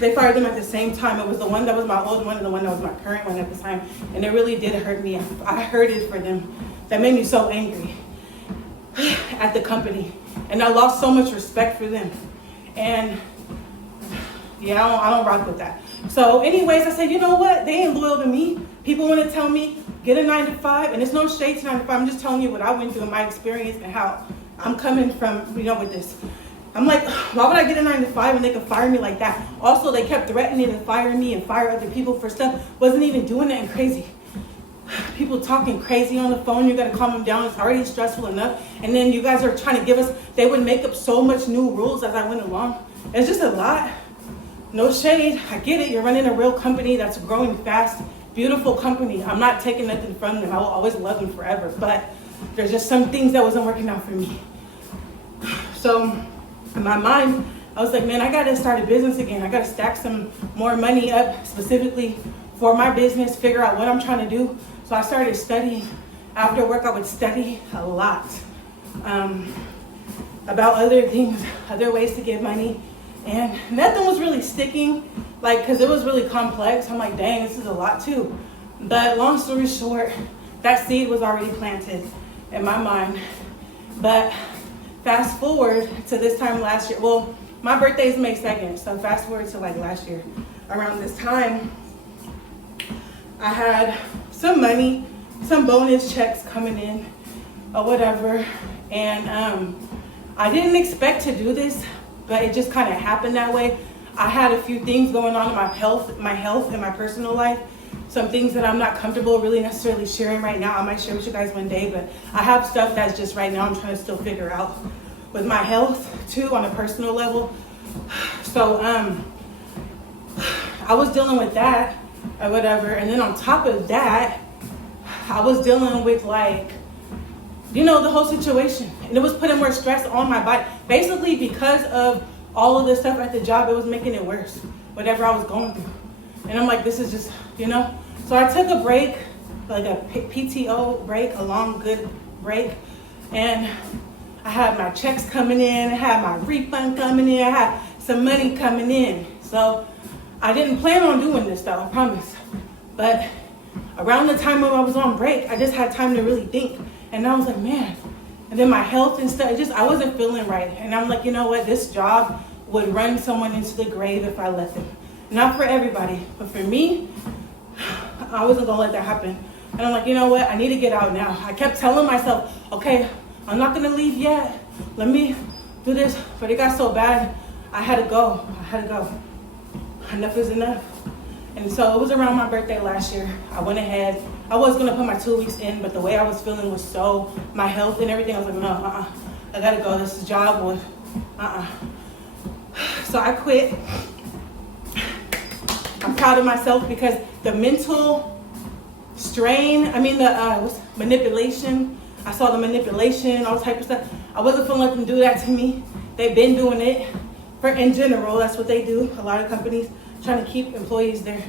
they fired them at the same time. It was the one that was my old one and the one that was my current one at the time. And it really did hurt me. I hurted for them. That made me so angry at the company. And I lost so much respect for them. And yeah, I don't rock with that. So anyways, I said, you know what? They ain't loyal to me. People want to tell me, get a 9 to 5. And it's no shade to 9 to 5. I'm just telling you what I went through in my experience and how I'm coming from, with this. I'm like, why would I get a 9 to 5 and they could fire me like that? Also, they kept threatening to fire me and fire other people for stuff. Wasn't even doing nothing crazy. People talking crazy on the phone, you gotta calm them down. It's already stressful enough. And then you guys are trying to give us, they would make up so much new rules as I went along. It's just a lot. No shade, I get it. You're running a real company that's growing fast, beautiful company. I'm not taking nothing from them. I will always love them forever. But there's just some things that wasn't working out for me. So in my mind, I was like, man, I gotta start a business again. I gotta stack some more money up specifically for my business, figure out what I'm trying to do. So I started studying. After work, I would study a lot about other things, other ways to get money. And nothing was really sticking, because it was really complex. I'm like, dang, this is a lot too. But long story short, that seed was already planted in my mind. But fast forward to this time last year. Well, my birthday is May 2nd, so fast forward to last year. Around this time, I had some money, some bonus checks coming in or whatever. And I didn't expect to do this, but it just kind of happened that way. I had a few things going on in my health and my personal life. Some things that I'm not comfortable really necessarily sharing right now. I might share with you guys one day, but I have stuff that's just right now I'm trying to still figure out with my health too on a personal level. So I was dealing with that or whatever. And then on top of that, I was dealing with the whole situation. And it was putting more stress on my body. Basically, because of all of this stuff at the job, it was making it worse, whatever I was going through. And I'm like, this is just, So I took a break, like a PTO break, a long, good break. And I had my checks coming in, I had my refund coming in, I had some money coming in. So I didn't plan on doing this though, I promise. But around the time when I was on break, I just had time to really think. And I was like, man. And then my health and stuff, I wasn't feeling right. And I'm like, you know what? This job would run someone into the grave if I let them. Not for everybody, but for me, I wasn't gonna let that happen. And I'm like, you know what? I need to get out now. I kept telling myself, okay, I'm not gonna leave yet. Let me do this. But it got so bad, I had to go. Enough is enough. And so it was around my birthday last year. I went ahead. I was gonna put my 2 weeks in, but the way I was feeling was my health and everything, I was like, no, I gotta go. This is job was, So I quit. I'm proud of myself because the mental strain, the manipulation, I saw the manipulation, all type of stuff. I wasn't feeling let them do that to me. They've been doing it in general. That's what they do. A lot of companies trying to keep employees there.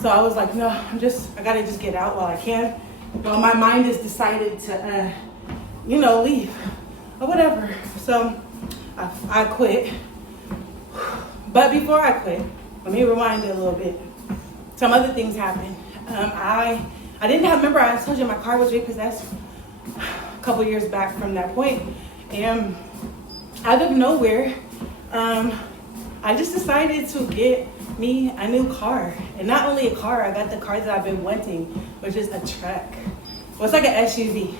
So I was like, no, I gotta just get out while I can. Well, my mind has decided to, leave or whatever. So I quit. But before I quit, let me rewind it a little bit. Some other things happened. I didn't have, remember I told you my car was repossessed a couple years back from that point. And out of nowhere, I just decided to get me a new car. And not only a car, I got the car that I've been wanting, which is a truck. Well, it's like an SUV.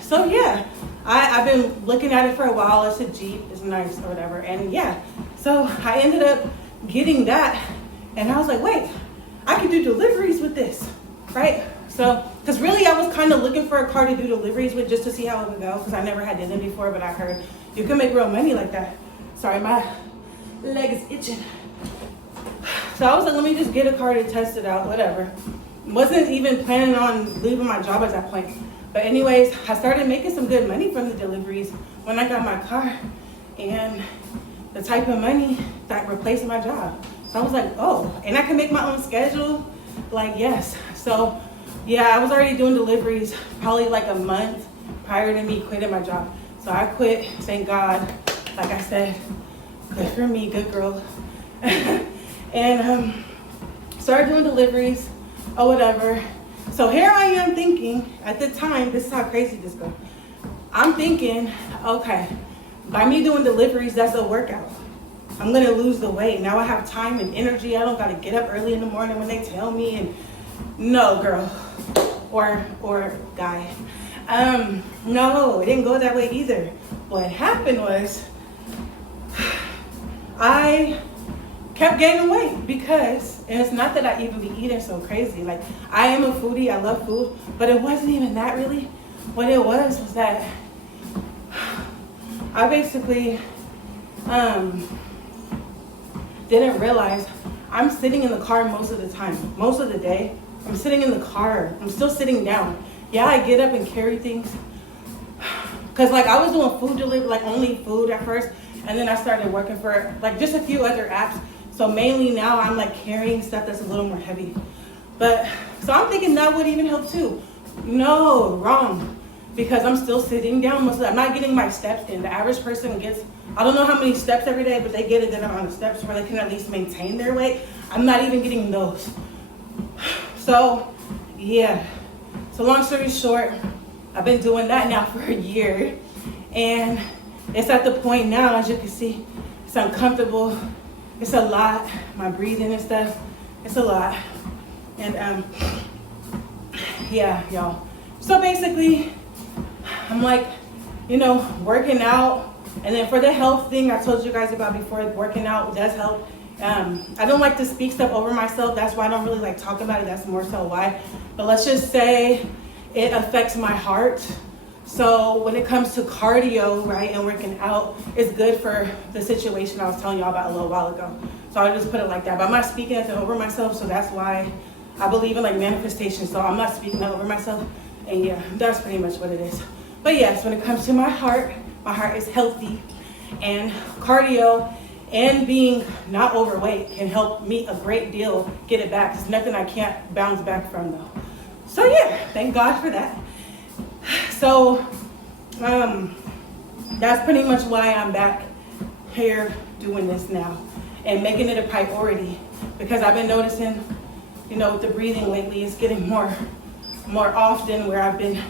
So yeah, I've been looking at it for a while. It's a Jeep, it's nice or whatever. And yeah, so I ended up getting that. And I was like, wait, I can do deliveries with this, right? So, because really I was kind of looking for a car to do deliveries with just to see how it would go, because I never had done it before, but I heard you can make real money like that. Sorry, my leg is itching. So I was like, let me just get a car to test it out, whatever. Wasn't even planning on leaving my job at that point. But anyways, I started making some good money from the deliveries when I got my car and the type of money that replaced my job. So I was like, oh, and I can make my own schedule? Yes. So yeah, I was already doing deliveries probably like a month prior to me quitting my job. So I quit, thank God. Like I said, good for me, good girl. And started doing deliveries or whatever. So here I am thinking, at the time, this is how crazy this goes. I'm thinking, okay, by me doing deliveries, that's a workout. I'm gonna lose the weight. Now I have time and energy. I don't gotta get up early in the morning when they tell me. And no, girl, or guy. No, it didn't go that way either. What happened was I kept gaining weight because, and it's not that I even be eating so crazy. Like, I am a foodie, I love food, but it wasn't even that really. What it was that I basically didn't realize I'm sitting in the car most of the time. Most of the day, I'm sitting in the car. I'm still sitting down. Yeah, I get up and carry things. Cause like I was doing food delivery, like only food at first, and then I started working for like just a few other apps. So mainly now I'm like carrying stuff that's a little more heavy. But so I'm thinking that would even help too. No, wrong. Because I'm still sitting down most of the time. I'm not getting my steps in. The average person gets, I don't know how many steps every day, but they get a good amount of steps where they can at least maintain their weight. I'm not even getting those. So yeah. So long story short, I've been doing that now for a year. And it's at the point now, as you can see, it's uncomfortable. It's a lot. My breathing and stuff, it's a lot. And yeah, y'all. So basically, I'm like, you know, working out. And then for the health thing I told you guys about before, working out does help. I don't like to speak stuff over myself. That's why I don't really like talk about it. That's more so why. But let's just say it affects my heart. So when it comes to cardio, right, and working out, it's good for the situation I was telling y'all about a little while ago. So I'll just put it like that. But I'm not speaking it over myself, so that's why I believe in like manifestation. So I'm not speaking that over myself. And yeah, that's pretty much what it is. But yes, when it comes to my heart is healthy, and cardio and being not overweight can help me a great deal get it back. It's nothing I can't bounce back from though. So yeah, thank God for that. So that's pretty much why I'm back here doing this now and making it a priority, because I've been noticing, you know, with the breathing lately, it's getting more often where I've been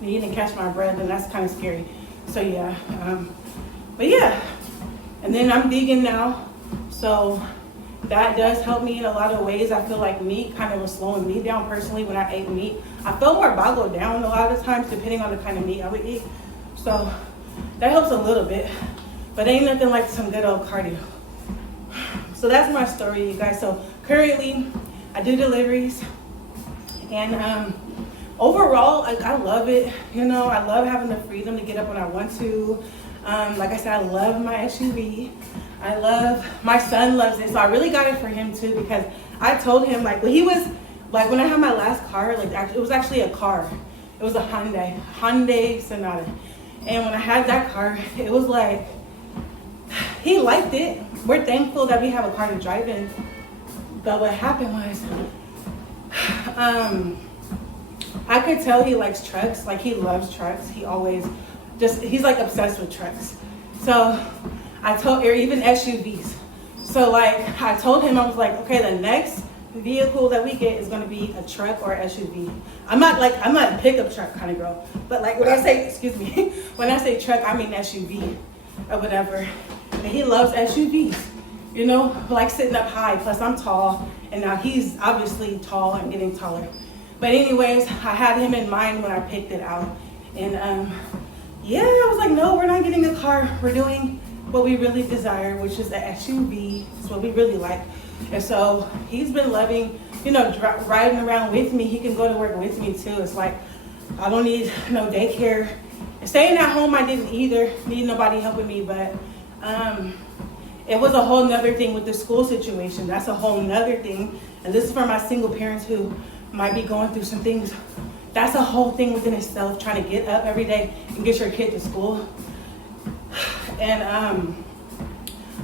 needing to catch my breath, and that's kind of scary. So yeah, but yeah, and then I'm vegan now, so that does help me in a lot of ways. I feel like meat kind of was slowing me down personally when I ate meat. I felt more boggled down a lot of times depending on the kind of meat I would eat. So that helps a little bit, but ain't nothing like some good old cardio. So that's my story, you guys. So currently I do deliveries, and overall, I love it. You know, I love having the freedom to get up when I want to. Like I said, I love my SUV. My son loves it, so I really got it for him too, because I told him, like, when he was, like, when I had my last car, like, it was actually a car. It was a Hyundai Sonata. And when I had that car, it was like, he liked it. We're thankful that we have a car to drive in. But what happened was, I could tell he likes trucks. Like, he loves trucks. He's like obsessed with trucks. So or even SUVs. So like, I told him, I was like, okay, the next vehicle that we get is gonna be a truck or SUV. I'm not a pickup truck kind of girl, but like when I say truck, I mean SUV or whatever. And he loves SUVs, you know, like sitting up high. Plus I'm tall, and now he's obviously tall and getting taller. But anyways, I had him in mind when I picked it out. And yeah, I was like, no, we're not getting a car. We're doing what we really desire, which is the SUV. It's what we really like. And so he's been loving, you know, riding around with me. He can go to work with me too. It's like, I don't need no daycare. And staying at home, I didn't either need nobody helping me, but it was a whole nother thing with the school situation. That's a whole nother thing. And this is for my single parents who might be going through some things. That's a whole thing within itself, trying to get up every day and get your kid to school. And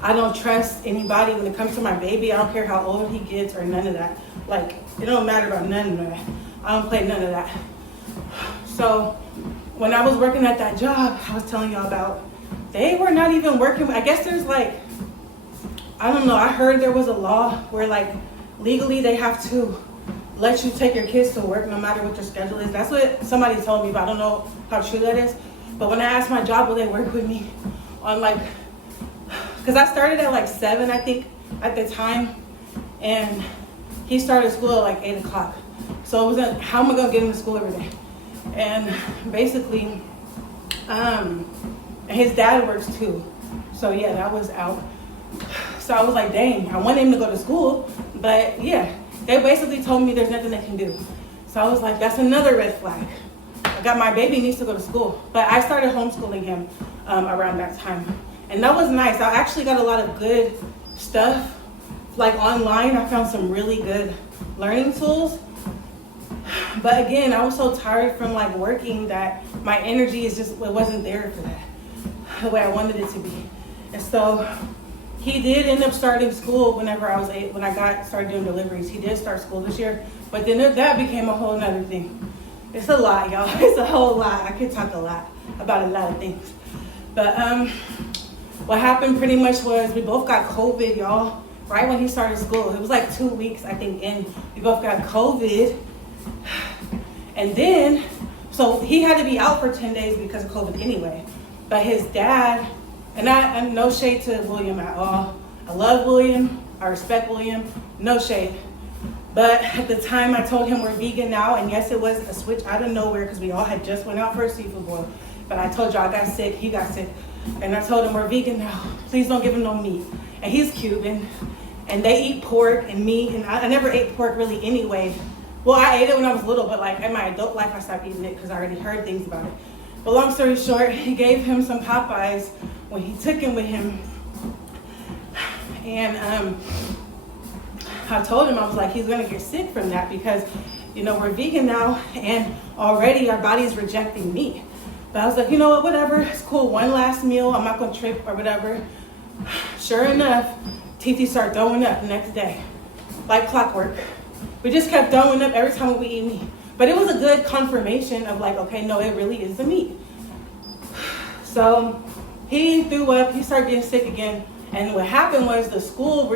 I don't trust anybody when it comes to my baby. I don't care how old he gets or none of that. Like, it don't matter about none of that. I don't play none of that. So when I was working at that job I was telling y'all about, they were not even working. I guess there's like, I don't know, I heard there was a law where like legally they have to let you take your kids to work no matter what your schedule is. That's what somebody told me, but I don't know how true that is. But when I asked my job, will they work with me on like, because I started at like 7, I think, at the time, and he started school at like 8 o'clock. So it wasn't, how am I gonna get him to school every day? And basically, his dad works too. So yeah, that was out. So I was like, dang, I want him to go to school, but yeah, they basically told me there's nothing they can do. So I was like, that's another red flag. I got my baby needs to go to school. But I started homeschooling him around that time. And that was nice. I actually got a lot of good stuff. Like online, I found some really good learning tools. But again, I was so tired from like working that my energy is just, it wasn't there for that, the way I wanted it to be. And so he did end up starting school whenever I was when I started doing deliveries. He did start school this year, but then that became a whole nother thing. It's a lot, y'all. It's a whole lot. I could talk a lot about a lot of things. But what happened pretty much was we both got COVID, y'all, right when he started school. It was like 2 weeks, I think, in. We both got COVID. And then, so he had to be out for 10 days because of COVID anyway. But his dad, and I'm no shade to William at all. I love William. I respect William. No shade. But at the time I told him we're vegan now, and yes, it was a switch out of nowhere because we all had just went out for a seafood boil. But I told y'all I got sick, he got sick. And I told him we're vegan now. Please don't give him no meat. And he's Cuban, and they eat pork and meat, and I never ate pork really anyway. Well, I ate it when I was little, but like in my adult life, I stopped eating it because I already heard things about it. But long story short, he gave him some Popeyes when he took him with him. And I told him, I was like, he's gonna get sick from that because, you know, we're vegan now and already our body's rejecting meat. But I was like, you know what, whatever, it's cool, one last meal, I'm not gonna trip or whatever. Sure enough, TT started throwing up the next day, like clockwork. We just kept throwing up every time we eat meat. But it was a good confirmation of like, okay, no, it really is the meat. So he threw up, he started getting sick again. And what happened was the school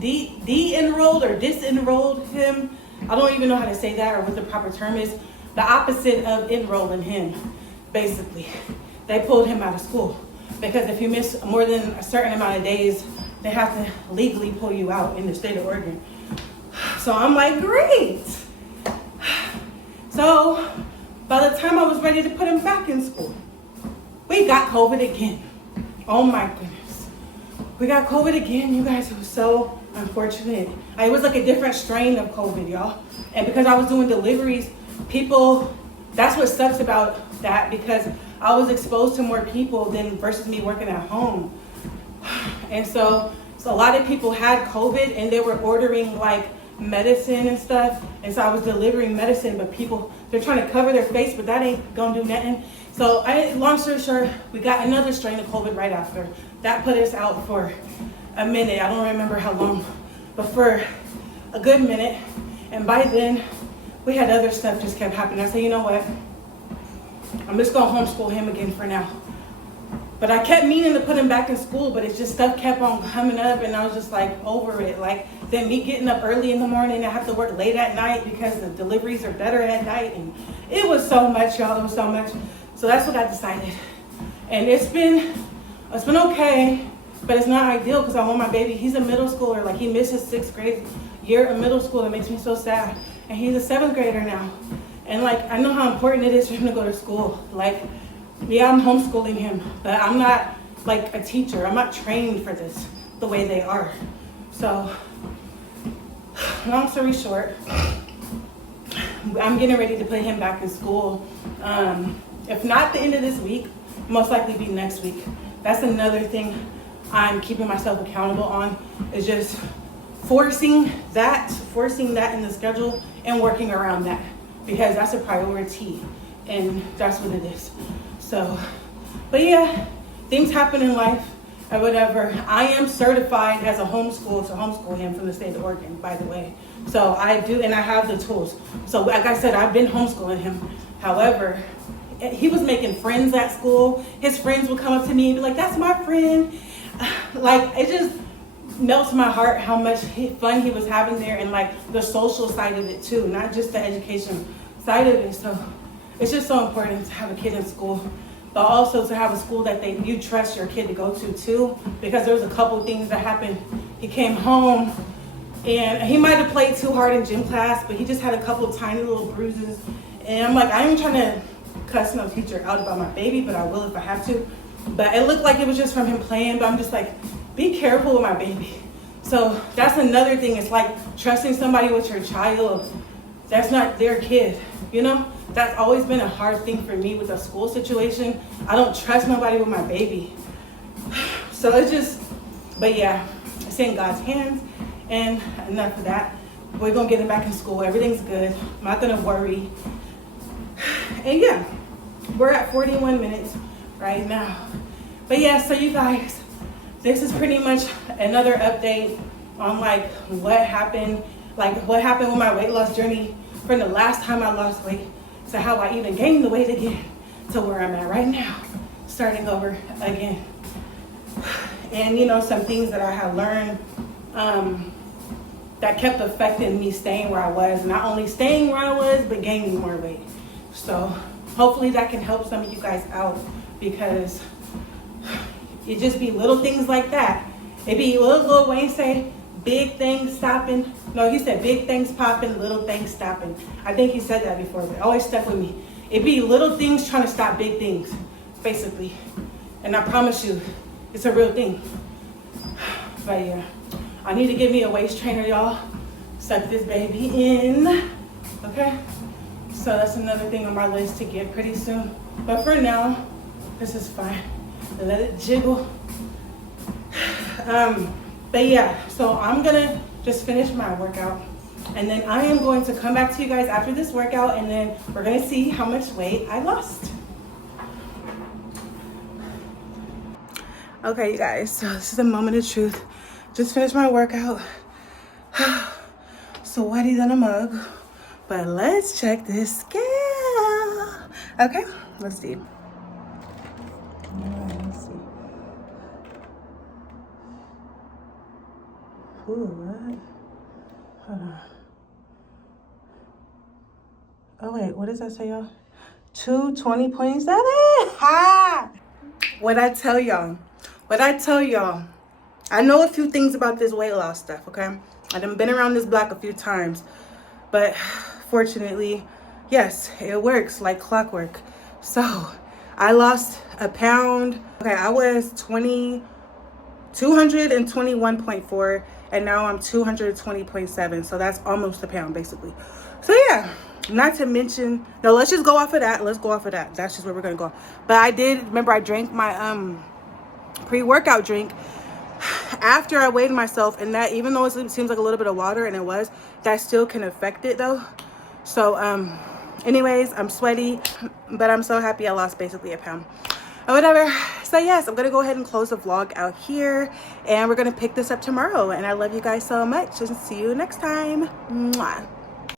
de-enrolled or disenrolled him. I don't even know how to say that or what the proper term is. The opposite of enrolling him, basically. They pulled him out of school. Because if you miss more than a certain amount of days, they have to legally pull you out in the state of Oregon. So I'm like, great. So by the time I was ready to put him back in school, we got COVID again. Oh my goodness. We got COVID again, you guys. It was so unfortunate. It was like a different strain of COVID, y'all. And because I was doing deliveries, people, that's what sucks about that, because I was exposed to more people than versus me working at home. And so a lot of people had COVID and they were ordering like medicine and stuff. And so I was delivering medicine, but people, they're trying to cover their face, but that ain't gonna do nothing. So long story short, we got another strain of COVID right after. That put us out for a minute. I don't remember how long, but for a good minute. And by then, we had other stuff just kept happening. I said, you know what? I'm just gonna homeschool him again for now. But I kept meaning to put him back in school, but it just stuff kept on coming up, and I was just like over it. Like then me getting up early in the morning, I have to work late at night because the deliveries are better at night, and it was so much, y'all. It was so much. So that's what I decided, and it's been okay, but it's not ideal because I want my baby. He's a middle schooler. Like he missed his 6th grade year of middle school. It makes me so sad, and he's a 7th grader now, and like I know how important it is for him to go to school. Like. Yeah, I'm homeschooling him, but I'm not like a teacher. I'm not trained for this the way they are. So, long story short, I'm getting ready to put him back in school. If not the end of this week, most likely be next week. That's another thing I'm keeping myself accountable on, is just forcing that in the schedule and working around that, because that's a priority and that's what it is. So, but yeah, things happen in life or whatever. I am certified as a homeschool to homeschool him from the state of Oregon, by the way. So I do, and I have the tools. So like I said, I've been homeschooling him. However, he was making friends at school. His friends would come up to me and be like, that's my friend. Like, it just melts my heart how much fun he was having there, and like the social side of it too, not just the education side of it. So it's just so important to have a kid in school, but also to have a school that you trust your kid to go to too, because there was a couple things that happened. He came home and he might have played too hard in gym class, but he just had a couple of tiny little bruises. And I'm like, I ain't trying to cuss no teacher out about my baby, but I will if I have to. But it looked like it was just from him playing, but I'm just like, be careful with my baby. So that's another thing. It's like trusting somebody with your child. That's not their kid, you know? That's always been a hard thing for me with the school situation. I don't trust nobody with my baby. So it's just, but yeah, it's in God's hands. And enough of that. We're gonna get him back in school. Everything's good. I'm not gonna worry. And yeah, we're at 41 minutes right now. But yeah, so you guys, this is pretty much another update on like what happened with my weight loss journey from the last time I lost weight to how I even gained the weight again to where I'm at right now, starting over again. And you know, some things that I have learned that kept affecting me staying where I was, not only staying where I was, but gaining more weight. So hopefully that can help some of you guys out, because it just be little things like that. It be Lil Wayne say, big things stopping. No, he said big things popping, little things stopping. I think he said that before, but it always stuck with me. It be little things trying to stop big things, basically. And I promise you, it's a real thing. But yeah, I need to get me a waist trainer, y'all. Suck this baby in, okay? So that's another thing on my list to get pretty soon. But for now, this is fine. Let it jiggle. But yeah, so I'm gonna just finish my workout, and then I am going to come back to you guys after this workout, and then we're gonna see how much weight I lost. Okay, you guys, so this is a moment of truth. Just finished my workout. Sweaty than a mug, but let's check this scale. Okay, let's see. Let's see. Ooh, what? Hold on. Oh wait, what does that say, y'all? 220.7. Ha! What I tell y'all, I know a few things about this weight loss stuff, okay? I done been around this block a few times, but fortunately, yes, it works like clockwork. So I lost a pound. Okay, I was 221.4, and now I'm 220.7. So that's almost a pound, basically. So yeah, not to mention, no, let's just go off of that. Let's go off of that. That's just where we're gonna go. But I did, remember I drank my pre-workout drink after I weighed myself, and that, even though it seems like a little bit of water, and it was, that still can affect it though. So anyways, I'm sweaty, but I'm so happy I lost basically a pound or whatever. So yes, I'm gonna go ahead and close the vlog out here, and we're gonna pick this up tomorrow. And I love you guys so much, and see you next time. Mwah.